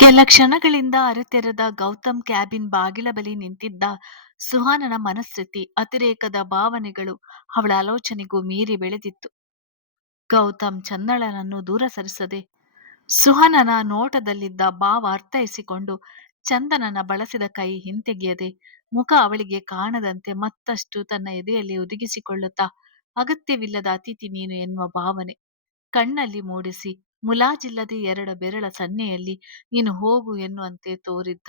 ಕೆಲ ಕ್ಷಣಗಳಿಂದ ಅರೆತೆರೆದ ಗೌತಮ್ ಕ್ಯಾಬಿನ್ ಬಾಗಿಲ ಬಳಿ ನಿಂತಿದ್ದ. ಸುಹಾನನ ಮನಸ್ಥಿತಿ, ಅತಿರೇಕದ ಭಾವನೆಗಳು ಅವಳ ಆಲೋಚನೆಗೂ ಮೀರಿ ಬೆಳೆದಿತ್ತು. ಗೌತಮ್ ಚಂದಳನನ್ನು ದೂರ ಸರಿಸದೆ ಸುಹಾನನ ನೋಟದಲ್ಲಿದ್ದ ಭಾವ ಅರ್ಥೈಸಿಕೊಂಡು ಚಂದನನ ಬಳಸಿದ ಕೈ ಹಿಂತೆಗೆಯದೆ ಮುಖ ಅವಳಿಗೆ ಕಾಣದಂತೆ ಮತ್ತಷ್ಟು ತನ್ನ ಎದೆಯಲ್ಲಿ ಒದಗಿಸಿಕೊಳ್ಳುತ್ತಾ, ಅಗತ್ಯವಿಲ್ಲದ ಅತಿಥಿ ನೀನು ಎನ್ನುವ ಭಾವನೆ ಕಣ್ಣಲ್ಲಿ ಮೂಡಿಸಿ, ಮುಲಾಜಿಲ್ಲದೆ ಎರಡು ಬೆರಳ ಸನ್ನೆಯಲ್ಲಿ ನೀನು ಹೋಗು ಎನ್ನುವಂತೆ ತೋರಿದ್ದ.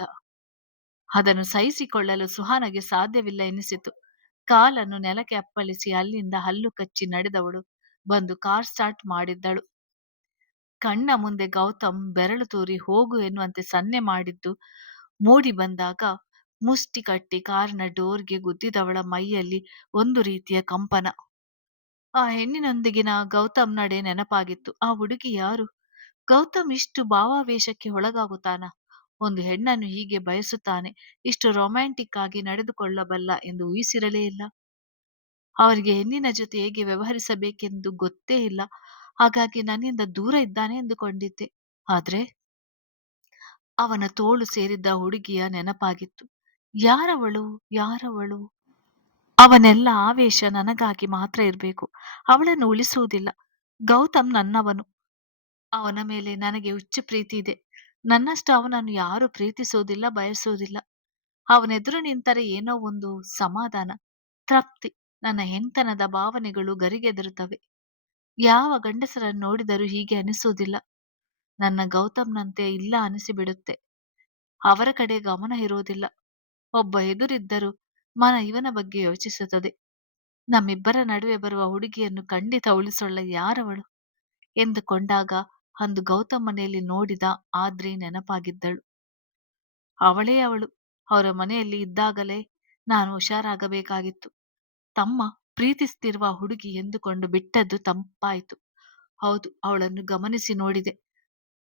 ಅದನ್ನು ಸಹಿಸಿಕೊಳ್ಳಲು ಸುಹಾನಗೆ ಸಾಧ್ಯವಿಲ್ಲ ಎನಿಸಿತು. ಕಾಲನ್ನು ನೆಲಕ್ಕೆ ಅಪ್ಪಳಿಸಿ ಅಲ್ಲಿಂದ ಹಲ್ಲು ಕಚ್ಚಿ ನಡೆದವಳು ಬಂದು ಕಾರ್ ಸ್ಟಾರ್ಟ್ ಮಾಡಿದ್ದಳು. ಕಣ್ಣ ಮುಂದೆ ಗೌತಮ್ ಬೆರಳು ತೋರಿ ಹೋಗು ಎನ್ನುವಂತೆ ಸನ್ನೆ ಮಾಡಿದ್ದು ಮೂಡಿ ಬಂದಾಗ ಮುಷ್ಟಿ ಕಟ್ಟಿ ಕಾರಿನ ಡೋರ್ಗೆ ಗುದ್ದಿದವಳ ಮೈಯಲ್ಲಿ ಒಂದು ರೀತಿಯ ಕಂಪನ. ಆ ಹೆಣ್ಣಿನೊಂದಿಗಿನ ಗೌತಮ್ ನಡೆ ನೆನಪಾಗಿತ್ತು. ಆ ಹುಡುಗಿ ಯಾರು? ಗೌತಮ್ ಇಷ್ಟು ಭಾವಾವೇಶಕ್ಕೆ ಒಳಗಾಗುತ್ತಾನ? ಒಂದು ಹೆಣ್ಣನ್ನು ಹೀಗೆ ಬಯಸುತ್ತಾನೆ, ಇಷ್ಟು ರೊಮ್ಯಾಂಟಿಕ್ ಆಗಿ ನಡೆದುಕೊಳ್ಳಬಲ್ಲ ಎಂದು ಊಹಿಸಿರಲೇ ಇಲ್ಲ. ಅವರಿಗೆ ಹೆಣ್ಣಿನ ಜೊತೆ ಹೇಗೆ ವ್ಯವಹರಿಸಬೇಕೆಂದು ಗೊತ್ತೇ ಇಲ್ಲ. ಹಾಗಾಗಿ ನನ್ನಿಂದ ದೂರ ಇದ್ದಾನೆ ಎಂದುಕೊಂಡಿದ್ದೆ. ಆದ್ರೆ ಅವನ ತೋಳು ಸೇರಿದ್ದ ಹುಡುಗಿಯ ನೆನಪಾಗಿತ್ತು. ಯಾರವಳು? ಯಾರವಳು? ಅವನೆಲ್ಲ ಆವೇಶ ನನಗಾಗಿ ಮಾತ್ರ ಇರಬೇಕು. ಅವಳನ್ನು ಉಳಿಸುವುದಿಲ್ಲ. ಗೌತಮ್ ನನ್ನವನು. ಅವನ ಮೇಲೆ ನನಗೆ ಹುಚ್ಚು ಪ್ರೀತಿ ಇದೆ. ನನ್ನಷ್ಟು ಅವನನ್ನು ಯಾರೂ ಪ್ರೀತಿಸುವುದಿಲ್ಲ, ಬಯಸುವುದಿಲ್ಲ. ಅವನೆದುರು ನಿಂತರೆ ಏನೋ ಒಂದು ಸಮಾಧಾನ, ತೃಪ್ತಿ. ನನ್ನ ಹೆಂಡತನದ ಭಾವನೆಗಳು ಗರಿಗೆದರುತ್ತವೆ. ಯಾವ ಗಂಡಸರನ್ನು ನೋಡಿದರೂ ಹೀಗೆ ಅನಿಸುವುದಿಲ್ಲ. ನನ್ನ ಗೌತಮ್ನಂತೆ ಇಲ್ಲ ಅನಿಸಿಬಿಡುತ್ತೆ. ಅವರ ಕಡೆ ಗಮನ ಇರುವುದಿಲ್ಲ. ಒಬ್ಬ ಎದುರಿದ್ದರೂ ಮನ ಇವನ ಬಗ್ಗೆ ಯೋಚಿಸುತ್ತದೆ. ನಮ್ಮಿಬ್ಬರ ನಡುವೆ ಬರುವ ಹುಡುಗಿಯನ್ನು ಖಂಡಿತ ಉಳಿಸೊಳ್ಳ ಯಾರವಳು ಎಂದುಕೊಂಡಾಗ ಅಂದು ಗೌತಮ್ ಮನೆಯಲ್ಲಿ ನೋಡಿದ ಆದ್ರೆ ನೆನಪಾಗಿದ್ದಳು. ಅವಳೇ ಅವಳು. ಅವರ ಮನೆಯಲ್ಲಿ ಇದ್ದಾಗಲೇ ನಾನು ಹುಷಾರಾಗಬೇಕಾಗಿತ್ತು. ತಮ್ಮ ಪ್ರೀತಿಸ್ತಿರುವ ಹುಡುಗಿ ಎಂದುಕೊಂಡು ಬಿಟ್ಟದ್ದು ತಪ್ಪಾಯಿತು. ಹೌದು, ಅವಳನ್ನು ಗಮನಿಸಿ ನೋಡಿದೆ.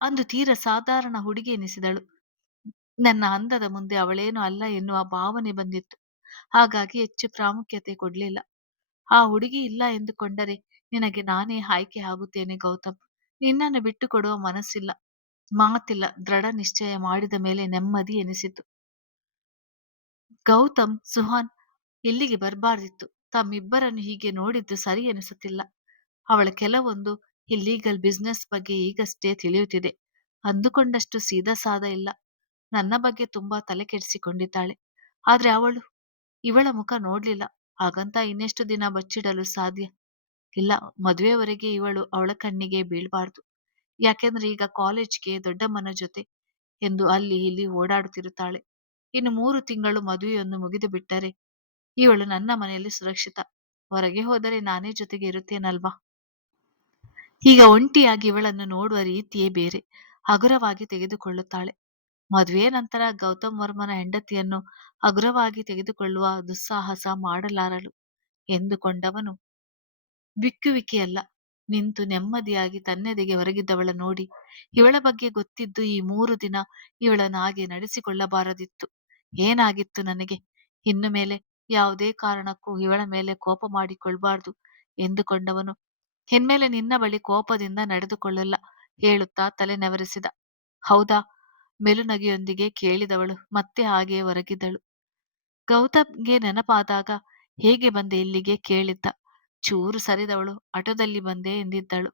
ಅಂದು ತೀರ ಸಾಧಾರಣ ಹುಡುಗಿ ಎನಿಸಿದಳು. ನನ್ನ ಅಂದದ ಮುಂದೆ ಅವಳೇನು ಅಲ್ಲ ಎನ್ನುವ ಭಾವನೆ ಬಂದಿತ್ತು. ಹಾಗಾಗಿ ಹೆಚ್ಚು ಪ್ರಾಮುಖ್ಯತೆ ಕೊಡ್ಲಿಲ್ಲ. ಆ ಹುಡುಗಿ ಇಲ್ಲ ಎಂದುಕೊಂಡರೆ ನಿನಗೆ ನಾನೇ ಆಯ್ಕೆ ಆಗುತ್ತೇನೆ ಗೌತಮ್. ನಿನ್ನನ್ನು ಬಿಟ್ಟು ಕೊಡುವ ಮನಸ್ಸಿಲ್ಲ, ಮಾತಿಲ್ಲ. ದೃಢ ನಿಶ್ಚಯ ಮಾಡಿದ ಮೇಲೆ ನೆಮ್ಮದಿ ಎನಿಸಿತು. ಗೌತಮ್, ಸುಹಾನ್ ಇಲ್ಲಿಗೆ ಬರಬಾರ್ದಿತ್ತು. ತಮ್ಮಿಬ್ಬರನ್ನು ಹೀಗೆ ನೋಡಿದ್ದು ಸರಿ ಎನಿಸುತ್ತಿಲ್ಲ. ಅವಳ ಕೆಲವೊಂದು ಇಲ್ಲೀಗಲ್ ಬಿಸ್ನೆಸ್ ಬಗ್ಗೆ ಈಗಷ್ಟೇ ತಿಳಿಯುತ್ತಿದೆ. ಅಂದುಕೊಂಡಷ್ಟು ಸೀದಾ ಸಾದ ಇಲ್ಲ. ನನ್ನ ಬಗ್ಗೆ ತುಂಬಾ ತಲೆ ಕೆಡಿಸಿಕೊಂಡಿದ್ದಾಳೆ. ಆದ್ರೆ ಇವಳ ಮುಖ ನೋಡ್ಲಿಲ್ಲ. ಹಾಗಂತ ಇನ್ನೆಷ್ಟು ದಿನ ಬಚ್ಚಿಡಲು ಸಾಧ್ಯ ಇಲ್ಲ. ಮದುವೆವರೆಗೆ ಇವಳು ಅವಳ ಕಣ್ಣಿಗೆ ಬೀಳ್ಬಾರ್ದು. ಯಾಕೆಂದ್ರೆ ಈಗ ಕಾಲೇಜ್ಗೆ ದೊಡ್ಡಮ್ಮನ ಜೊತೆ ಎಂದು ಅಲ್ಲಿ ಇಲ್ಲಿ ಓಡಾಡುತ್ತಿರುತ್ತಾಳೆ. ಇನ್ನು 3 ತಿಂಗಳು ಮದುವೆಯನ್ನು ಮುಗಿದು ಬಿಟ್ಟರೆ ಇವಳು ನನ್ನ ಮನೆಯಲ್ಲಿ ಸುರಕ್ಷಿತ. ಹೊರಗೆ ಹೋದರೆ ನಾನೇ ಜೊತೆಗೆ ಇರುತ್ತೇನಲ್ವಾ? ಈಗ ಒಂಟಿಯಾಗಿ ಇವಳನ್ನು ನೋಡುವ ರೀತಿಯೇ ಬೇರೆ. ಹಗುರವಾಗಿ ತೆಗೆದುಕೊಳ್ಳುತ್ತಾಳೆ. ಮದುವೆಯ ನಂತರ ಗೌತಮ್ ವರ್ಮನ ಹೆಂಡತಿಯನ್ನು ಹಗುರವಾಗಿ ತೆಗೆದುಕೊಳ್ಳುವ ದುಸ್ಸಾಹಸ ಮಾಡಲಾರಳು ಎಂದುಕೊಂಡವನು ಬಿಕ್ಕುವಿಕೆಯಲ್ಲ, ನಿಂತು ನೆಮ್ಮದಿಯಾಗಿ ತನ್ನೆದೆಗೆ ಹೊರಗಿದ್ದವಳ ನೋಡಿ ಇವಳ ಬಗ್ಗೆ ಗೊತ್ತಿದ್ದು ಈ 3 ದಿನ ಇವಳನ್ನು ಹಾಗೆ ನಡೆಸಿಕೊಳ್ಳಬಾರದಿತ್ತು. ಏನಾಗಿತ್ತು ನನಗೆ? ಇನ್ನು ಮೇಲೆ ಯಾವುದೇ ಕಾರಣಕ್ಕೂ ಇವಳ ಮೇಲೆ ಕೋಪ ಮಾಡಿಕೊಳ್ಬಾರ್ದು ಎಂದುಕೊಂಡವನು ಇನ್ಮೇಲೆ ನಿನ್ನ ಬಳಿ ಕೋಪದಿಂದ ನಡೆದುಕೊಳ್ಳಲ್ಲ ಹೇಳುತ್ತಾ ತಲೆ ನೆವರಿಸಿದ. ಹೌದಾ? ಮೆಲುನಗೆಯೊಂದಿಗೆ ಕೇಳಿದವಳು ಮತ್ತೆ ಹಾಗೆಯೇ ಹೊರಗಿದ್ದಳು. ಗೌತಮ್ಗೆ ನೆನಪಾದಾಗ ಹೇಗೆ ಬಂದೆ ಇಲ್ಲಿಗೆ ಕೇಳಿದ್ದ. ಚೂರು ಸರಿದವಳು ಆಟೋದಲ್ಲಿ ಬಂದೆ ಎಂದಿದ್ದಳು.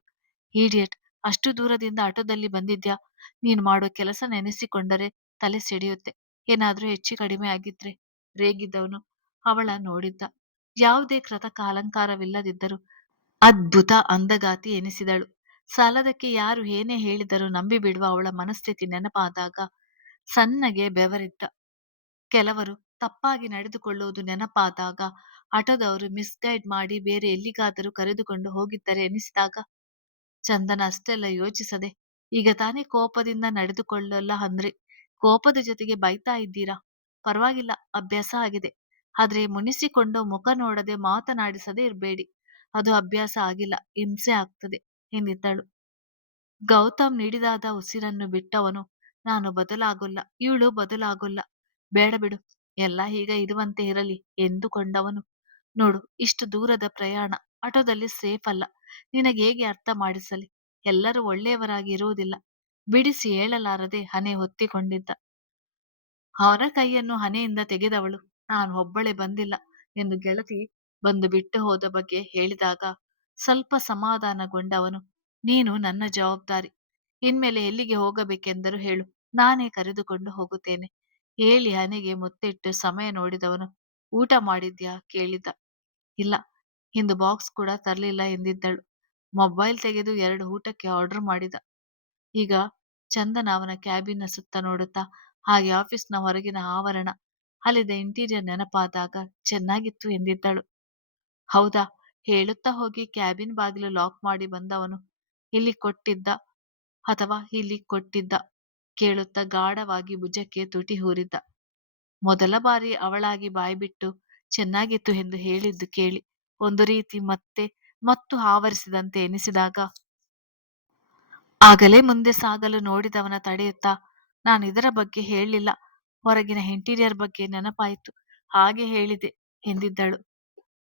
ಈಡಿಯಟ್, ಅಷ್ಟು ದೂರದಿಂದ ಆಟೋದಲ್ಲಿ ಬಂದಿದ್ಯಾ? ನೀನು ಮಾಡೋ ಕೆಲಸ ನೆನೆಸಿಕೊಂಡರೆ ತಲೆ ಸಿಡಿಯುತ್ತೆ. ಏನಾದ್ರೂ ಹೆಚ್ಚು ಕಡಿಮೆ ಆಗಿದ್ರೆ ರೇಗಿದ್ದವನು ಅವಳ ನೋಡಿದ್ದ. ಯಾವುದೇ ಕೃತಕ ಅಲಂಕಾರವಿಲ್ಲದಿದ್ದರೂ ಅದ್ಭುತ ಅಂದಗಾತಿ ಎನಿಸಿದಳು. ಸಾಲದಕ್ಕೆ ಯಾರು ಏನೇ ಹೇಳಿದರೂ ನಂಬಿಬಿಡುವ ಅವಳ ಮನಸ್ಥಿತಿ ನೆನಪಾದಾಗ ಸಣ್ಣಗೆ ಬೆವರಿದ್ದ. ಕೆಲವರು ತಪ್ಪಾಗಿ ನಡೆದುಕೊಳ್ಳುವುದು ನೆನಪಾದಾಗ, ಆಟೋದವರು ಮಿಸ್ಗೈಡ್ ಮಾಡಿ ಬೇರೆ ಎಲ್ಲಿಗಾದರೂ ಕರೆದುಕೊಂಡು ಹೋಗಿದ್ದರೆ ಎನಿಸಿದಾಗ, ಚಂದನ ಅಷ್ಟೆಲ್ಲ ಯೋಚಿಸದೆ ಈಗ ತಾನೇ ಕೋಪದಿಂದ ನಡೆದುಕೊಳ್ಳಲ್ಲ ಅಂದ್ರಿ. ಕೋಪದ ಜೊತೆಗೆ ಬೈತಾ ಇದ್ದೀರಾ? ಪರವಾಗಿಲ್ಲ, ಅಭ್ಯಾಸ ಆಗಿದೆ. ಆದ್ರೆ ಮುನಿಸಿಕೊಂಡು ಮುಖ ನೋಡದೆ ಮಾತನಾಡಿಸದೆ ಇರಬೇಡಿ. ಅದು ಅಭ್ಯಾಸ ಆಗಿಲ್ಲ, ಹಿಂಸೆ ಆಗ್ತದೆ ಎಂದಿದ್ದಳು. ಗೌತಮ್ ನೀಡಿದಾದ ಉಸಿರನ್ನು ಬಿಟ್ಟವನು, ನಾನು ಬದಲಾಗೊಲ್ಲ, ಇವಳು ಬದಲಾಗೊಲ್ಲ. ಬೇಡ ಬಿಡು, ಎಲ್ಲ ಈಗ ಇರುವಂತೆ ಇರಲಿ ಎಂದುಕೊಂಡವನು. ನೋಡು, ಇಷ್ಟು ದೂರದ ಪ್ರಯಾಣ ಆಟೋದಲ್ಲಿ ಸೇಫ್ ಅಲ್ಲ. ನಿನಗೆ ಹೇಗೆ ಅರ್ಥ ಮಾಡಿಸಲಿ? ಎಲ್ಲರೂ ಒಳ್ಳೆಯವರಾಗಿ ಇರುವುದಿಲ್ಲ. ಬಿಡಿಸಿ ಹೇಳಲಾರದೆ ಹಣೆ ಹೊತ್ತಿಕೊಂಡಿದ್ದ. ಅವನ ಕೈಯನ್ನು ಹಣೆಯಿಂದ ತೆಗೆದವಳು, ನಾನು ಒಬ್ಬಳೇ ಬಂದಿಲ್ಲ ಎಂದು ಗೆಳತಿ ಬಂದು ಬಿಟ್ಟು ಹೋದ ಬಗ್ಗೆ ಹೇಳಿದಾಗ ಸ್ವಲ್ಪ ಸಮಾಧಾನಗೊಂಡವನು, ನೀನು ನನ್ನ ಜವಾಬ್ದಾರಿ. ಇನ್ಮೇಲೆ ಎಲ್ಲಿಗೆ ಹೋಗಬೇಕೆಂದರೂ ಹೇಳು, ನಾನೇ ಕರೆದುಕೊಂಡು ಹೋಗುತ್ತೇನೆ. ಹೇಳಿ ಹಣೆಗೆ ಮುತ್ತಿಟ್ಟು ಸಮಯ ನೋಡಿದವನು, ಊಟ ಮಾಡಿದ್ಯಾ ಕೇಳಿದ. ಇಲ್ಲ, ಇಂದು ಬಾಕ್ಸ್ ಕೂಡ ತರಲಿಲ್ಲ ಎಂದಿದ್ದಳು. ಮೊಬೈಲ್ ತೆಗೆದು 2 ಊಟಕ್ಕೆ ಆರ್ಡರ್ ಮಾಡಿದ. ಈಗ ಚಂದನ ಅವನ ಕ್ಯಾಬಿನ್ನ ಸುತ್ತ ನೋಡುತ್ತಾ, ಹಾಗೆ ಆಫೀಸ್ನ ಹೊರಗಿನ ಆವರಣ, ಅಲ್ಲಿದ್ದ ಇಂಟೀರಿಯರ್ ನೆನಪಾದಾಗ ಚೆನ್ನಾಗಿತ್ತು ಎಂದಿದ್ದಳು. ಹೌದಾ, ಹೇಳುತ್ತಾ ಹೋಗಿ ಕ್ಯಾಬಿನ್ ಬಾಗಿಲು ಲಾಕ್ ಮಾಡಿ ಬಂದವನು, ಇಲ್ಲಿ ಕೊಟ್ಟಿದ್ದ ಅಥವಾ ಇಲ್ಲಿ ಕೊಟ್ಟಿದ್ದ ಕೇಳುತ್ತಾ ಗಾಢವಾಗಿ ಭುಜಕ್ಕೆ ತುಟಿ ಹೂರಿದ್ದ. ಮೊದಲ ಬಾರಿ ಅವಳಾಗಿ ಬಾಯ್ಬಿಟ್ಟು ಚೆನ್ನಾಗಿತ್ತು ಎಂದು ಹೇಳಿದ್ದು ಕೇಳಿ ಒಂದು ರೀತಿ ಮತ್ತು ಆವರಿಸಿದಂತೆ ಎನಿಸಿದಾಗ, ಆಗಲೇ ಮುಂದೆ ಸಾಗಲು ನೋಡಿದವನ ತಡೆಯುತ್ತಾ, ನಾನಿದರ ಬಗ್ಗೆ ಹೇಳಲಿಲ್ಲ, ಹೊರಗಿನ ಇಂಟೀರಿಯರ್ ಬಗ್ಗೆ ನೆನಪಾಯಿತು, ಹಾಗೆ ಹೇಳಿದೆ ಎಂದಿದ್ದಳು.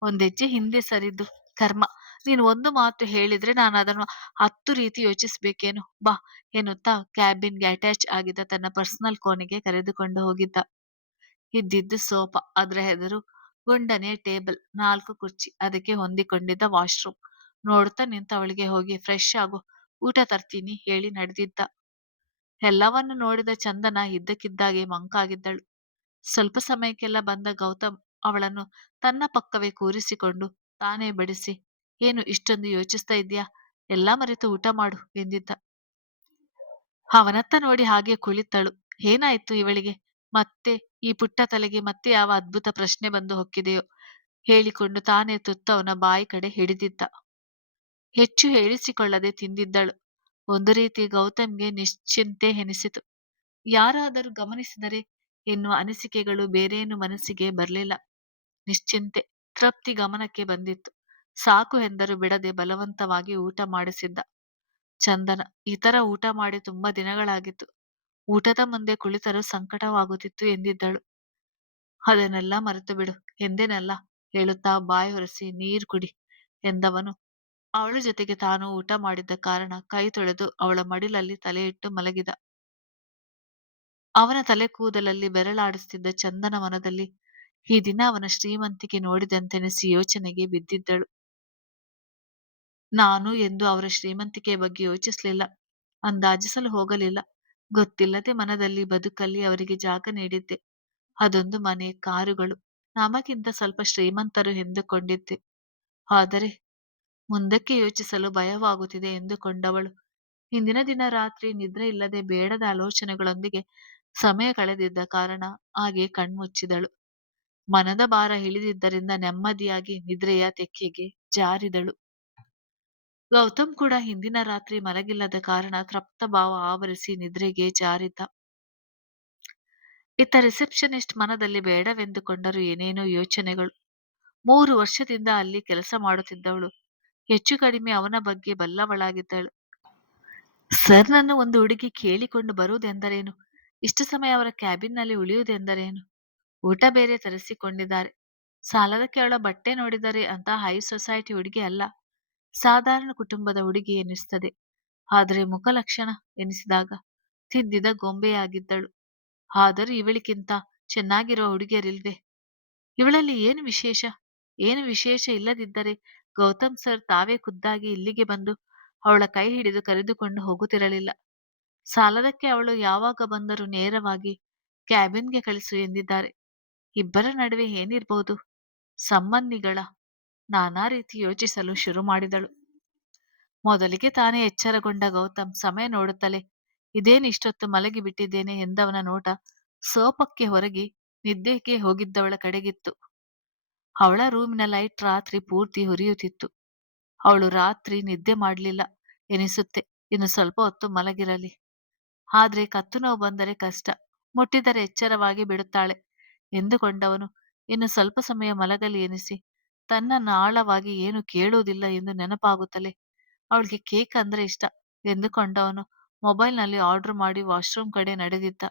ಒಂದೆಜ್ಜೆ ಹಿಂದೆ ಸರಿದು, ಕರ್ಮ, ನೀನು ಒಂದು ಮಾತು ಹೇಳಿದ್ರೆ ನಾನು ಅದನ್ನು 10 ರೀತಿ ಯೋಚಿಸ್ಬೇಕೇನು, ಬಾ ಎನ್ನುತ್ತಾ ಕ್ಯಾಬಿನ್ಗೆ ಅಟ್ಯಾಚ್ ಆಗಿದ್ದ ತನ್ನ ಪರ್ಸನಲ್ ಕೋಣೆಗೆ ಕರೆದುಕೊಂಡು ಹೋಗಿದ್ದ. ಇದ್ದಿದ್ದು ಸೋಫಾ, ಅದರ ಎದುರು ಗುಂಡನೆ ಟೇಬಲ್, 4 ಕುರ್ಚಿ, ಅದಕ್ಕೆ ಹೊಂದಿಕೊಂಡಿದ್ದ ವಾಶ್ರೂಮ್. ನೋಡುತ್ತಾ ನಿಂತವಳಿಗೆ ಹೋಗಿ ಫ್ರೆಶ್ ಆಗು, ಊಟ ತರ್ತೀನಿ ಹೇಳಿ ನಡೆದಿದ್ದ. ಎಲ್ಲವನ್ನು ನೋಡಿದ ಚಂದನ ಇದ್ದಕ್ಕಿದ್ದಾಗೆ ಮಂಕಾಗಿದ್ದಳು. ಸ್ವಲ್ಪ ಸಮಯಕ್ಕೆಲ್ಲ ಬಂದ ಗೌತಮ್ ಅವಳನ್ನು ತನ್ನ ಪಕ್ಕವೇ ಕೂರಿಸಿಕೊಂಡು ತಾನೇ ಬಡಿಸಿ, ಏನು ಇಷ್ಟೊಂದು ಯೋಚಿಸ್ತಾ ಇದ್ಯಾ, ಎಲ್ಲಾ ಮರೆತು ಊಟ ಮಾಡು ಎಂದಿದ್ದ. ಅವನತ್ತ ನೋಡಿ ಹಾಗೆ ಕುಳಿತಳು. ಏನಾಯ್ತು ಇವಳಿಗೆ, ಮತ್ತೆ ಈ ಪುಟ್ಟ ತಲೆಗೆ ಮತ್ತೆ ಯಾವ ಅದ್ಭುತ ಪ್ರಶ್ನೆ ಬಂದು ಹೊಕ್ಕಿದೆಯೋ ಹೇಳಿಕೊಂಡು ತಾನೇ ತುತ್ತು ಅವನ ಬಾಯಿ ಕಡೆ ಹಿಡಿದಿದ್ದ. ಹೆಚ್ಚು ಹೇಳಿಸಿಕೊಳ್ಳದೆ ತಿಂದಿದ್ದಳು. ಒಂದು ರೀತಿ ಗೌತಮ್ಗೆ ನಿಶ್ಚಿಂತೆ ಎನಿಸಿತು. ಯಾರಾದರೂ ಗಮನಿಸಿದರೆ ಎನ್ನುವ ಅನಿಸಿಕೆಗಳು ಬೇರೇನು ಮನಸ್ಸಿಗೆ ಬರಲಿಲ್ಲ. ನಿಶ್ಚಿಂತೆ, ತೃಪ್ತಿ ಗಮನಕ್ಕೆ ಬಂದಿತ್ತು. ಸಾಕು ಎಂದರೂ ಬಿಡದೆ ಬಲವಂತವಾಗಿ ಊಟ ಮಾಡಿಸಿದ್ದ. ಚಂದನ, ಈ ತರ ಊಟ ಮಾಡಿ ತುಂಬಾ ದಿನಗಳಾಗಿತ್ತು, ಊಟದ ಮುಂದೆ ಕುಳಿತರೂ ಸಂಕಟವಾಗುತ್ತಿತ್ತು ಎಂದಿದ್ದಳು. ಅದನ್ನೆಲ್ಲ ಮರೆತು ಬಿಡು ಎಂದೇನಲ್ಲ ಹೇಳುತ್ತಾ ಬಾಯಿ ಹೊರಸಿ ನೀರು ಕುಡಿ ಎಂದವನು ಅವಳ ಜೊತೆಗೆ ತಾನು ಊಟ ಮಾಡಿದ್ದ ಕಾರಣ ಕೈ ತೊಳೆದು ಅವಳ ಮಡಿಲಲ್ಲಿ ತಲೆಯಿಟ್ಟು ಮಲಗಿದ. ಅವನ ತಲೆ ಕೂದಲಲ್ಲಿ ಬೆರಳಾಡಿಸುತ್ತಿದ್ದ ಚಂದನ ಮನದಲ್ಲಿ ಈ ದಿನ ಅವನ ಶ್ರೀಮಂತಿಕೆ ನೋಡಿದಂತೆನಿಸಿ ಯೋಚನೆಗೆ ಬಿದ್ದಿದ್ದಳು. ನಾನು ಎಂದು ಅವರ ಶ್ರೀಮಂತಿಕೆಯ ಬಗ್ಗೆ ಯೋಚಿಸಲಿಲ್ಲ, ಅಂದಾಜಿಸಲು ಹೋಗಲಿಲ್ಲ. ಗೊತ್ತಿಲ್ಲದೆ ಮನದಲ್ಲಿ ಬದುಕಲ್ಲಿ ಅವರಿಗೆ ಜಾಗ ನೀಡಿದ್ದೆ. ಅದೊಂದು ಮನೆ, ಕಾರುಗಳು, ನಮಗಿಂತ ಸ್ವಲ್ಪ ಶ್ರೀಮಂತರು ಎಂದುಕೊಂಡಿದ್ದೆ. ಆದರೆ ಮುಂದಕ್ಕೆ ಯೋಚಿಸಲು ಭಯವಾಗುತ್ತಿದೆ ಎಂದುಕೊಂಡವಳು ಇಂದಿನ ದಿನ ರಾತ್ರಿ ನಿದ್ರೆ ಇಲ್ಲದೆ ಬೇಡದ ಆಲೋಚನೆಗಳೊಂದಿಗೆ ಸಮಯ ಕಳೆದಿದ್ದ ಕಾರಣ ಹಾಗೆ ಕಣ್ಮುಚ್ಚಿದಳು. ಮನದ ಭಾರ ಇಳಿದಿದ್ದರಿಂದ ನೆಮ್ಮದಿಯಾಗಿ ನಿದ್ರೆಯ ತೆಕ್ಕೆಗೆ ಜಾರಿದಳು. ಗೌತಮ್ ಕೂಡ ಹಿಂದಿನ ರಾತ್ರಿ ಮಲಗಿಲ್ಲದ ಕಾರಣ ತೃಪ್ತ ಭಾವ ಆವರಿಸಿ ನಿದ್ರೆಗೆ ಜಾರಿದ್ದ. ಇತ್ತ ರಿಸೆಪ್ಷನಿಸ್ಟ್ ಮನದಲ್ಲಿ ಬೇಡವೆಂದುಕೊಂಡರೂ ಏನೇನೋ ಯೋಚನೆಗಳು. 3 ವರ್ಷದಿಂದ ಅಲ್ಲಿ ಕೆಲಸ ಮಾಡುತ್ತಿದ್ದವಳು, ಹೆಚ್ಚು ಕಡಿಮೆ ಅವನ ಬಗ್ಗೆ ಬಲ್ಲವಳಾಗಿದ್ದಳು. ಸರ್ನನ್ನು ಒಂದು ಹುಡುಗಿ ಕೇಳಿಕೊಂಡು ಬರುವುದೆಂದರೇನು, ಇಷ್ಟು ಸಮಯ ಅವರ ಕ್ಯಾಬಿನ್ನಲ್ಲಿ ಉಳಿಯುವುದೆಂದರೇನು, ಊಟ ಬೇರೆ ತರಿಸಿಕೊಂಡಿದ್ದಾರೆ. ಸಾಲದಕ್ಕೆ ಅವಳ ಬಟ್ಟೆ ನೋಡಿದರೆ ಅಂತ ಹೈ ಸೊಸೈಟಿ ಹುಡುಗಿ ಅಲ್ಲ, ಸಾಧಾರಣ ಕುಟುಂಬದ ಹುಡುಗಿ ಎನಿಸುತ್ತದೆ. ಆದರೆ ಮುಖ ಲಕ್ಷಣ ಎನಿಸಿದಾಗ ತಿದ್ದಿದ ಗೊಂಬೆಯಾಗಿದ್ದಳು. ಆದರೂ ಇವಳಿಗಿಂತ ಚೆನ್ನಾಗಿರುವ ಹುಡುಗಿಯರಿಲ್ವೇ, ಇವಳಲ್ಲಿ ಏನು ವಿಶೇಷ, ಏನು ವಿಶೇಷ ಇಲ್ಲದಿದ್ದರೆ ಗೌತಮ್ ಸರ್ ತಾವೇ ಖುದ್ದಾಗಿ ಇಲ್ಲಿಗೆ ಬಂದು ಅವಳ ಕೈ ಹಿಡಿದು ಕರೆದುಕೊಂಡು ಹೋಗುತ್ತಿರಲಿಲ್ಲ. ಸಾಲದಕ್ಕೆ ಅವಳು ಯಾವಾಗ ಬಂದರೂ ನೇರವಾಗಿ ಕ್ಯಾಬಿನ್ಗೆ ಕಳಿಸು ಎಂದಿದ್ದಾರೆ. ಇಬ್ಬರ ನಡುವೆ ಏನಿರಬಹುದು, ಸಂಬಂಧಿಗಳ ನಾನಾ ರೀತಿ ಯೋಚಿಸಲು ಶುರು ಮಾಡಿದಳು. ಮೊದಲಿಗೆ ತಾನೇ ಎಚ್ಚರಗೊಂಡ ಗೌತಮ್ ಸಮಯ ನೋಡುತ್ತಲೇ, ಇದೇನು ಇಷ್ಟೊತ್ತು ಮಲಗಿ ಬಿಟ್ಟಿದ್ದೇನೆ ಎಂದವನ ನೋಟ ಸೋಪಕ್ಕೆ ಹೊರಗಿ ನಿದ್ದೆಗೆ ಹೋಗಿದ್ದವಳ ಕಡೆಗಿತ್ತು. ಅವಳ ರೂಮಿನ ಲೈಟ್ ರಾತ್ರಿ ಪೂರ್ತಿ ಹುರಿಯುತ್ತಿತ್ತು. ಅವಳು ರಾತ್ರಿ ನಿದ್ದೆ ಮಾಡಲಿಲ್ಲ ಎನಿಸುತ್ತೆ, ಇನ್ನು ಸ್ವಲ್ಪ ಹೊತ್ತು ಮಲಗಿರಲಿ. ಆದ್ರೆ ಕತ್ತು ನೋವು ಬಂದರೆ ಕಷ್ಟ, ಮುಟ್ಟಿದರೆ ಎಚ್ಚರವಾಗಿ ಬಿಡುತ್ತಾಳೆ ಎಂದುಕೊಂಡವನು ಇನ್ನು ಸ್ವಲ್ಪ ಸಮಯ ಮಲಗಲಿ ಎನಿಸಿ ತನ್ನನ್ನು ಆಳವಾಗಿ ಏನು ಕೇಳುವುದಿಲ್ಲ ಎಂದು ನೆನಪಾಗುತ್ತಲೇ, ಅವಳಿಗೆ ಕೇಕ್ ಅಂದ್ರೆ ಇಷ್ಟ ಎಂದುಕೊಂಡವನು ಮೊಬೈಲ್ನಲ್ಲಿ ಆರ್ಡರ್ ಮಾಡಿ ವಾಶ್ರೂಮ್ ಕಡೆ ನಡೆದಿದ್ದ.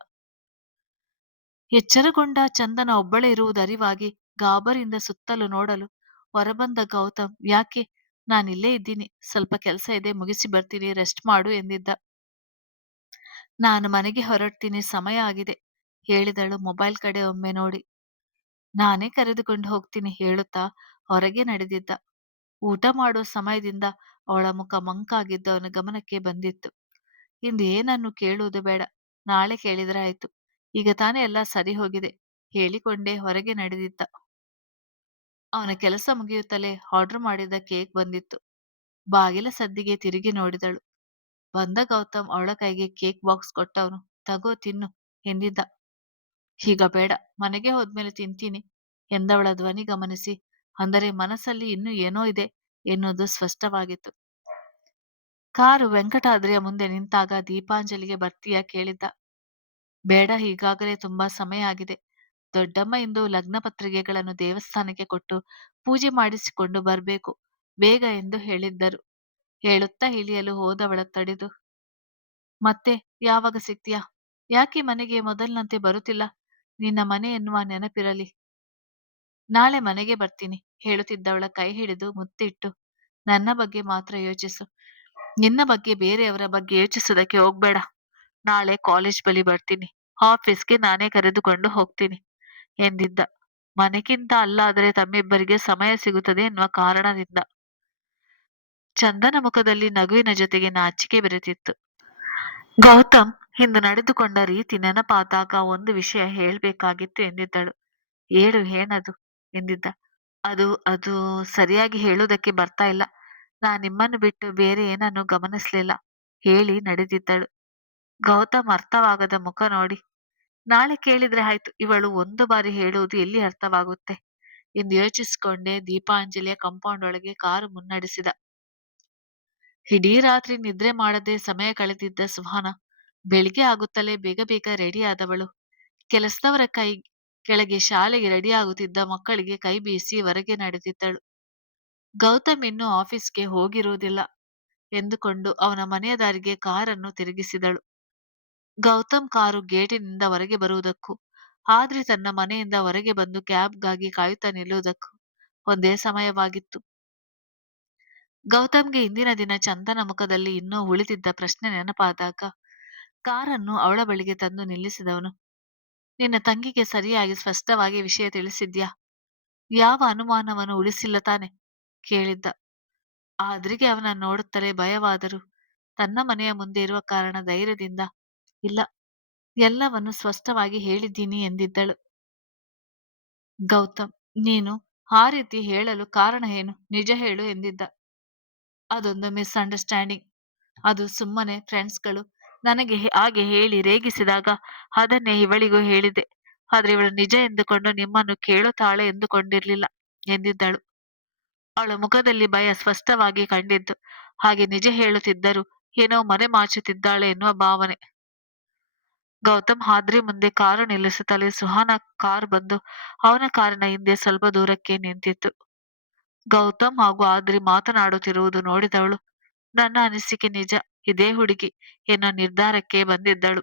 ಎಚ್ಚರಗೊಂಡ ಚಂದನ ಒಬ್ಬಳೇ ಇರುವುದು ಅರಿವಾಗಿ ಗಾಬರಿಯಿಂದ ಸುತ್ತಲೂ ನೋಡಲು ಹೊರಬಂದ ಗೌತಮ್, ಯಾಕೆ, ನಾನಿಲ್ಲೇ ಇದ್ದೀನಿ, ಸ್ವಲ್ಪ ಕೆಲಸ ಇದೆ ಮುಗಿಸಿ ಬರ್ತೀನಿ, ರೆಸ್ಟ್ ಮಾಡು ಎಂದಿದ್ದ. ನಾನು ಮನೆಗೆ ಹೊರಡ್ತೀನಿ, ಸಮಯ ಆಗಿದೆ ಹೇಳಿದಳು ಮೊಬೈಲ್ ಕಡೆ ಒಮ್ಮೆ ನೋಡಿ. ನಾನೇ ಕರೆದುಕೊಂಡು ಹೋಗ್ತೀನಿ ಹೇಳುತ್ತಾ ಹೊರಗೆ ನಡೆದಿದ್ದ. ಊಟ ಮಾಡುವ ಸಮಯದಿಂದ ಅವಳ ಮುಖ ಮಂಕಾಗಿದ್ದು ಅವನ ಗಮನಕ್ಕೆ ಬಂದಿತ್ತು. ಇಂದು ಏನನ್ನು ಕೇಳುವುದು ಬೇಡ, ನಾಳೆ ಕೇಳಿದ್ರೆ ಆಯ್ತು. ಈಗ ತಾನೇ ಎಲ್ಲ ಸರಿ ಹೋಗಿದೆ ಹೇಳಿಕೊಂಡೇ ಹೊರಗೆ ನಡೆದಿದ್ದ. ಅವನ ಕೆಲಸ ಮುಗಿಯುತ್ತಲೇ ಆರ್ಡರ್ ಮಾಡಿದ್ದ ಕೇಕ್ ಬಂದಿತ್ತು. ಬಾಗಿಲ ಸದ್ದಿಗೆ ತಿರುಗಿ ನೋಡಿದಳು. ಬಂದ ಗೌತಮ್ ಅವಳ ಕೈಗೆ ಕೇಕ್ ಬಾಕ್ಸ್ ಕೊಟ್ಟವನು. ತಗೋ ತಿನ್ನು ಎಂದಿದ್ದ. ಈಗ ಬೇಡ, ಮನೆಗೆ ಹೋದ್ಮೇಲೆ ತಿಂತೀನಿ ಎಂದವಳ ಧ್ವನಿ ಗಮನಿಸಿ, ಅಂದರೆ ಮನಸ್ಸಲ್ಲಿ ಇನ್ನೂ ಏನೋ ಇದೆ ಎನ್ನುವುದು ಸ್ಪಷ್ಟವಾಗಿತ್ತು. ಕಾರು ವೆಂಕಟಾದ್ರಿಯ ಮುಂದೆ ನಿಂತಾಗ ದೀಪಾಂಜಲಿಗೆ ಬರ್ತೀಯಾ ಕೇಳಿದ್ದ. ಬೇಡ, ಈಗಾಗಲೇ ತುಂಬಾ ಸಮಯ ಆಗಿದೆ. ದೊಡ್ಡಮ್ಮ ಇಂದು ಲಗ್ನ ಪತ್ರಿಕೆಗಳನ್ನು ದೇವಸ್ಥಾನಕ್ಕೆ ಕೊಟ್ಟು ಪೂಜೆ ಮಾಡಿಸಿಕೊಂಡು ಬರ್ಬೇಕು, ಬೇಗ ಎಂದು ಹೇಳಿದ್ದರು. ಹೇಳುತ್ತಾ ಇಳಿಯಲು ಹೋದವಳ ತಡೆದು, ಮತ್ತೆ ಯಾವಾಗ ಸಿಗ್ತೀಯಾ? ಯಾಕೆ ಮನೆಗೆ ಮೊದಲಿನಂತೆ ಬರುತ್ತಿಲ್ಲ? ನಿನ್ನ ಮನೆ ಎನ್ನುವ ನೆನಪಿರಲಿ. ನಾಳೆ ಮನೆಗೆ ಬರ್ತೀನಿ ಹೇಳುತ್ತಿದ್ದವಳ ಕೈ ಹಿಡಿದು ಮುತ್ತಿಟ್ಟು, ನನ್ನ ಬಗ್ಗೆ ಮಾತ್ರ ಯೋಚಿಸು. ನಿನ್ನ ಬಗ್ಗೆ ಬೇರೆಯವರ ಬಗ್ಗೆ ಯೋಚಿಸುವುದಕ್ಕೆ ಹೋಗ್ಬೇಡ. ನಾಳೆ ಕಾಲೇಜ್ ಬಳಿ ಬರ್ತೀನಿ. ಆಫೀಸ್ಗೆ ನಾನೇ ಕರೆದುಕೊಂಡು ಹೋಗ್ತೀನಿ ಎಂದಿದ್ದ. ಮನೆಗಿಂತ ಅಲ್ಲಾದರೆ ತಮ್ಮಿಬ್ಬರಿಗೆ ಸಮಯ ಸಿಗುತ್ತದೆ ಎನ್ನುವ ಕಾರಣದಿಂದ. ಚಂದನ ಮುಖದಲ್ಲಿ ನಗುವಿನ ಜೊತೆಗೆ ನಾಚಿಕೆ ಬೆರೆತಿತ್ತು. ಗೌತಮ್ ಇಂದು ನಡೆದುಕೊಂಡ ರೀತಿ ನೆನಪಾದಾಗ ಒಂದು ವಿಷಯ ಹೇಳ್ಬೇಕಾಗಿತ್ತು ಎಂದಿದ್ದಳು. ಹೇಳು, ಏನದು ಎಂದಿದ್ದ. ಅದು ಅದು ಸರಿಯಾಗಿ ಹೇಳುವುದಕ್ಕೆ ಬರ್ತಾ ಇಲ್ಲ. ನಿಮ್ಮನ್ನು ಬಿಟ್ಟು ಬೇರೆ ಏನನ್ನು ಗಮನಿಸ್ಲಿಲ್ಲ ಹೇಳಿ ನಡೆದಿದ್ದಳು. ಗೌತಮ್ ಅರ್ಥವಾಗದ ಮುಖ ನೋಡಿ, ನಾಳೆ ಕೇಳಿದ್ರೆ ಆಯ್ತು, ಇವಳು ಒಂದು ಬಾರಿ ಹೇಳುವುದು ಎಲ್ಲಿ ಅರ್ಥವಾಗುತ್ತೆ ಎಂದು ಯೋಚಿಸಿಕೊಂಡೇ ದೀಪಾಂಜಲಿಯ ಕಾಂಪೌಂಡ್ ಒಳಗೆ ಕಾರು ಮುನ್ನಡೆಸಿದ. ಇಡೀ ರಾತ್ರಿ ನಿದ್ರೆ ಮಾಡದೆ ಸಮಯ ಕಳೆದಿದ್ದ ಸುಹಾನ ಬೆಳಿಗ್ಗೆ ಆಗುತ್ತಲೇ ಬೇಗ ಬೇಗ ರೆಡಿ ಆದವಳು. ಕೆಲಸದವರ ಕೈ ಕೆಳಗೆ ಶಾಲೆಗೆ ರೆಡಿಯಾಗುತ್ತಿದ್ದ ಮಕ್ಕಳಿಗೆ ಕೈ ಬೀಸಿ ಹೊರಗೆ ನಡೆದಿದ್ದಳು. ಗೌತಮ್ ಇನ್ನೂ ಆಫೀಸ್ಗೆ ಹೋಗಿರುವುದಿಲ್ಲ ಎಂದುಕೊಂಡು ಅವನ ಮನೆಯ ದಾರಿಗೆ ಕಾರನ್ನು ತಿರುಗಿಸಿದಳು. ಗೌತಮ್ ಕಾರು ಗೇಟಿನಿಂದ ಹೊರಗೆ ಬರುವುದಕ್ಕೂ ಆದ್ರೆ ತನ್ನ ಮನೆಯಿಂದ ಹೊರಗೆ ಬಂದು ಕ್ಯಾಬ್ಗಾಗಿ ಕಾಯುತ್ತಾ ನಿಲ್ಲುವುದಕ್ಕೂ ಒಂದೇ ಸಮಯವಾಗಿತ್ತು. ಗೌತಮ್ಗೆ ಇಂದಿನ ದಿನ ಚಂದನ ಮುಖದಲ್ಲಿ ಇನ್ನೂ ಉಳಿದಿದ್ದ ಪ್ರಶ್ನೆ ನೆನಪಾದಾಗ ಕಾರನ್ನು ಅವಳ ಬಳಿಗೆ ತಂದು ನಿಲ್ಲಿಸಿದವನು. ನಿನ್ನ ತಂಗಿಗೆ ಸರಿಯಾಗಿ ಸ್ಪಷ್ಟವಾಗಿ ವಿಷಯ ತಿಳಿಸಿದ್ಯಾ? ಯಾವ ಅನುಮಾನವನ್ನು ಉಳಿಸಿಲ್ಲ ತಾನೆ ಕೇಳಿದ್ದ. ಆದ್ರಿಗೆ ಅವನ ನೋಡುತ್ತಲೇ ಭಯವಾದರೂ ತನ್ನ ಮನೆಯ ಮುಂದೆ ಇರುವ ಕಾರಣ ಧೈರ್ಯದಿಂದ, ಇಲ್ಲ, ಎಲ್ಲವನ್ನು ಸ್ಪಷ್ಟವಾಗಿ ಹೇಳಿದ್ದೀನಿ ಎಂದಿದ್ದಳು. ಗೌತಮ್, ನೀನು ಆ ರೀತಿ ಹೇಳಲು ಕಾರಣ ಏನು? ನಿಜ ಹೇಳು ಎಂದಿದ್ದ. ಅದೊಂದು ಮಿಸ್ಅಂಡರ್ಸ್ಟ್ಯಾಂಡಿಂಗ್. ಅದು ಸುಮ್ಮನೆ ಫ್ರೆಂಡ್ಸ್ಗಳು ನನಗೆ ಹಾಗೆ ಹೇಳಿ ರೇಗಿಸಿದಾಗ ಅದನ್ನೇ ಇವಳಿಗೂ ಹೇಳಿದೆ. ಆದ್ರೆ ಇವಳು ನಿಜ ಎಂದುಕೊಂಡು ನಿಮ್ಮನ್ನು ಕೇಳುತ್ತಾಳೆ ಎಂದುಕೊಂಡಿರ್ಲಿಲ್ಲ ಎಂದಿದ್ದಳು. ಅವಳ ಮುಖದಲ್ಲಿ ಭಯ ಸ್ಪಷ್ಟವಾಗಿ ಕಂಡಿದ್ದು. ಹಾಗೆ ನಿಜ ಹೇಳುತ್ತಿದ್ದರೂ ಏನೋ ಮರೆಮಾಚುತ್ತಿದ್ದಾಳೆ ಎನ್ನುವ ಭಾವನೆ. ಗೌತಮ್ ಹಾದ್ರಿ ಮುಂದೆ ಕಾರು ನಿಲ್ಲಿಸುತ್ತಲೇ ಸುಹಾನ ಕಾರ್ ಬಂದು ಅವನ ಕಾರಿನ ಹಿಂದೆ ಸ್ವಲ್ಪ ದೂರಕ್ಕೆ ನಿಂತಿತ್ತು. ಗೌತಮ್ ಹಾಗೂ ಆದ್ರಿ ಮಾತನಾಡುತ್ತಿರುವುದು ನೋಡಿದವಳು, ನನ್ನ ಅನಿಸಿಕೆ ನಿಜ, ಇದೇ ಹುಡುಗಿ ಎನ್ನೋ ನಿರ್ಧಾರಕ್ಕೆ ಬಂದಿದ್ದಳು.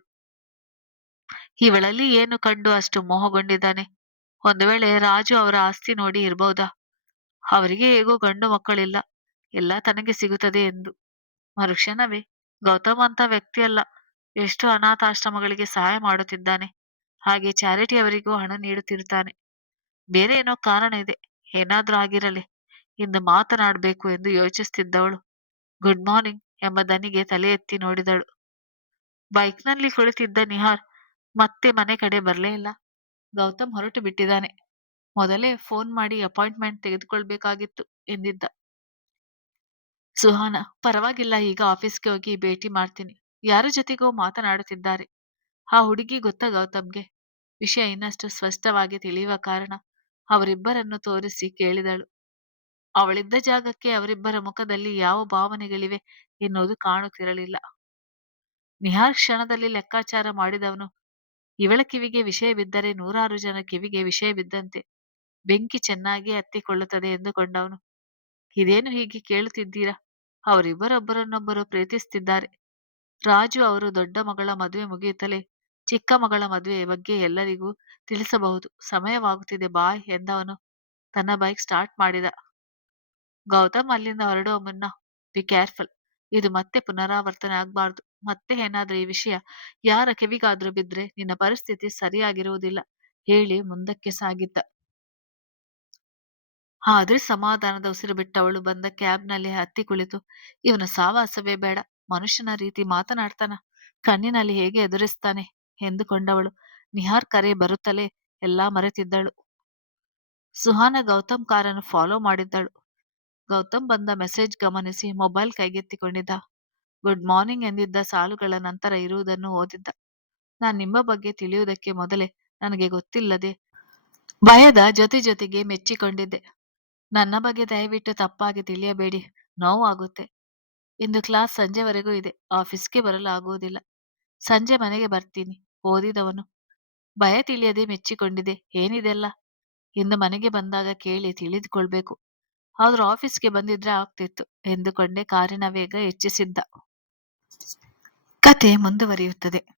ಇವಳಲ್ಲಿ ಏನು ಕಂಡು ಅಷ್ಟು ಮೋಹಗೊಂಡಿದ್ದಾನೆ? ಒಂದು ವೇಳೆ ರಾಜು ಅವರ ಆಸ್ತಿ ನೋಡಿ ಇರಬಹುದಾ? ಅವರಿಗೆ ಹೇಗೋ ಗಂಡು ಮಕ್ಕಳಿಲ್ಲ, ಎಲ್ಲ ತನಗೆ ಸಿಗುತ್ತದೆ ಎಂದು. ಮರುಕ್ಷಣವೇ, ಗೌತಮ್ ಅಂತ ವ್ಯಕ್ತಿಯಲ್ಲ, ಎಷ್ಟು ಅನಾಥಾಶ್ರಮಗಳಿಗೆ ಸಹಾಯ ಮಾಡುತ್ತಿದ್ದಾನೆ, ಹಾಗೆ ಚಾರಿಟಿಯವರಿಗೂ ಹಣ ನೀಡುತ್ತಿರುತ್ತಾನೆ. ಬೇರೆ ಏನೋ ಕಾರಣ ಇದೆ, ಏನಾದ್ರೂ ಆಗಿರಲಿ, ಇಂದು ಮಾತನಾಡಬೇಕು ಎಂದು ಯೋಚಿಸುತ್ತಿದ್ದವಳು ಗುಡ್ ಮಾರ್ನಿಂಗ್ ಎಂಬ ದನಿಗೆ ತಲೆ ಎತ್ತಿ ನೋಡಿದಳು. ಬೈಕ್ನಲ್ಲಿ ಕುಳಿತಿದ್ದ ನಿಹಾರ್ ಮತ್ತೆ ಮನೆ ಕಡೆ ಬರಲೇ ಇಲ್ಲ. ಗೌತಮ್ ಹೊರಟು ಬಿಟ್ಟಿದ್ದಾನೆ. ಮೊದಲೇ ಫೋನ್ ಮಾಡಿ ಅಪಾಯಿಂಟ್ಮೆಂಟ್ ತೆಗೆದುಕೊಳ್ಬೇಕಾಗಿತ್ತು ಎಂದಿದ್ದ. ಸುಹಾನ, ಪರವಾಗಿಲ್ಲ, ಈಗ ಆಫೀಸ್ಗೆ ಹೋಗಿ ಭೇಟಿ ಮಾಡ್ತೀನಿ. ಯಾರ ಜೊತೆಗೋ ಮಾತನಾಡುತ್ತಿದ್ದಾರೆ. ಆ ಹುಡುಗಿ ಗೊತ್ತಾ ಗೌತಮ್ಗೆ? ವಿಷಯ ಇನ್ನಷ್ಟು ಸ್ಪಷ್ಟವಾಗಿ ತಿಳಿಯುವ ಕಾರಣ ಅವರಿಬ್ಬರನ್ನು ತೋರಿಸಿ ಕೇಳಿದಳು. ಅವಳಿದ್ದ ಜಾಗಕ್ಕೆ ಅವರಿಬ್ಬರ ಮುಖದಲ್ಲಿ ಯಾವ ಭಾವನೆಗಳಿವೆ ಎನ್ನುವುದು ಕಾಣುತ್ತಿರಲಿಲ್ಲ. ನಿಹಾರ್ ಕ್ಷಣದಲ್ಲಿ ಲೆಕ್ಕಾಚಾರ ಮಾಡಿದವನು, ಇವಳ ಕಿವಿಗೆ ವಿಷಯ ಬಿದ್ದರೆ ನೂರಾರು ಜನ ಕಿವಿಗೆ ವಿಷಯ ಬಿದ್ದಂತೆ ಬೆಂಕಿ ಚೆನ್ನಾಗಿ ಹತ್ತಿಕೊಳ್ಳುತ್ತದೆ ಎಂದುಕೊಂಡವನು. ಇದೇನು ಹೀಗೆ ಕೇಳುತ್ತಿದ್ದೀರಾ? ಅವರಿಬ್ಬರೊಬ್ಬರನ್ನೊಬ್ಬರು ಪ್ರೀತಿಸುತ್ತಿದ್ದಾರೆ. ರಾಜು ಅವರು ದೊಡ್ಡ ಮಗಳ ಮದುವೆ ಮುಗಿಯುತ್ತಲೇ ಚಿಕ್ಕ ಮಗಳ ಮದುವೆ ಬಗ್ಗೆ ಎಲ್ಲರಿಗೂ ತಿಳಿಸಬಹುದು. ಸಮಯವಾಗುತ್ತಿದೆ ಬಾಯ್ ಎಂದವನು ತನ್ನ ಬೈಕ್ ಸ್ಟಾರ್ಟ್ ಮಾಡಿದ. ಗೌತಮ್ ಅಲ್ಲಿಂದ ಹೊರಡುವ ಮುನ್ನ, ಬಿ ಕೇರ್ಫುಲ್, ಇದು ಮತ್ತೆ ಪುನರಾವರ್ತನೆ ಆಗ್ಬಾರ್ದು. ಮತ್ತೆ ಏನಾದ್ರೂ ಈ ವಿಷಯ ಯಾರ ಕಿವಿಗಾದ್ರೂ ಬಿದ್ರೆ ನಿನ್ನ ಪರಿಸ್ಥಿತಿ ಸರಿಯಾಗಿರುವುದಿಲ್ಲ ಹೇಳಿ ಮುಂದಕ್ಕೆ ಸಾಗಿದ್ದ. ಆದ್ರೆ ಸಮಾಧಾನದ ಉಸಿರು ಬಿಟ್ಟವಳು ಬಂದ ಕ್ಯಾಬ್‌ನಲ್ಲಿ ಹತ್ತಿ ಕುಳಿತು, ಇವನ ಸಾವಾಸವೇ ಬೇಡ. ಮನುಷ್ಯನ ರೀತಿ ಮಾತನಾಡ್ತಾನ. ಕಣ್ಣಿನಲ್ಲಿ ಹೇಗೆ ಎದುರಿಸ್ತಾನೆ ಎಂದುಕೊಂಡವಳು. ನಿಹಾರ್ ಕರೆ ಬರುತ್ತಲೇ ಎಲ್ಲಾ ಮರೆತಿದ್ದಳು. ಸುಹಾನ ಗೌತಮ್ ಕಾರನ್ನು ಫಾಲೋ ಮಾಡಿದ್ದಳು. ಗೌತಮ್ ಬಂದ ಮೆಸೇಜ್ ಗಮನಿಸಿ ಮೊಬೈಲ್ ಕೈಗೆತ್ತಿಕೊಂಡಿದ್ದ. ಗುಡ್ ಮಾರ್ನಿಂಗ್ ಎಂದಿದ್ದ ಸಾಲುಗಳ ನಂತರ ಇರುವುದನ್ನು ಓದಿದ್ದ. ನಾನ್ ನಿಮ್ಮ ಬಗ್ಗೆ ತಿಳಿಯುವುದಕ್ಕೆ ಮೊದಲೇ ನನಗೆ ಗೊತ್ತಿಲ್ಲದೆ ಭಯದ ಜೊತೆಗೆ ಮೆಚ್ಚಿಕೊಂಡಿದ್ದೆ. ನನ್ನ ಬಗ್ಗೆ ದಯವಿಟ್ಟು ತಪ್ಪಾಗಿ ತಿಳಿಯಬೇಡಿ. ನೋವಾಗುತ್ತೆ. ಇಂದು ಕ್ಲಾಸ್ ಸಂಜೆವರೆಗೂ ಇದೆ. ಆಫೀಸ್‌ಗೆ ಬರಲು ಆಗುವುದಿಲ್ಲ. ಸಂಜೆ ಮನೆಗೆ ಬರ್ತೀನಿ. ಓದಿದವನು. ಭಯ ತಿಳಿಯದೆ ಮೆಚ್ಚಿಕೊಂಡಿದೆ. ಏನಿದೆಲ್ಲ? ಇಂದು ಮನೆಗೆ ಬಂದಾಗ ಕೇಳಿ ತಿಳಿದುಕೊಳ್ಬೇಕು. ಆದ್ರೂ ಆಫೀಸ್‌ಗೆ ಬಂದಿದ್ರೆ ಆಗ್ತಿತ್ತು ಎಂದುಕೊಂಡೇ ಕಾರಿನ ವೇಗ ಹೆಚ್ಚಿಸಿದ್ದ. ಕತೆ ಮುಂದುವರಿಯುತ್ತದೆ.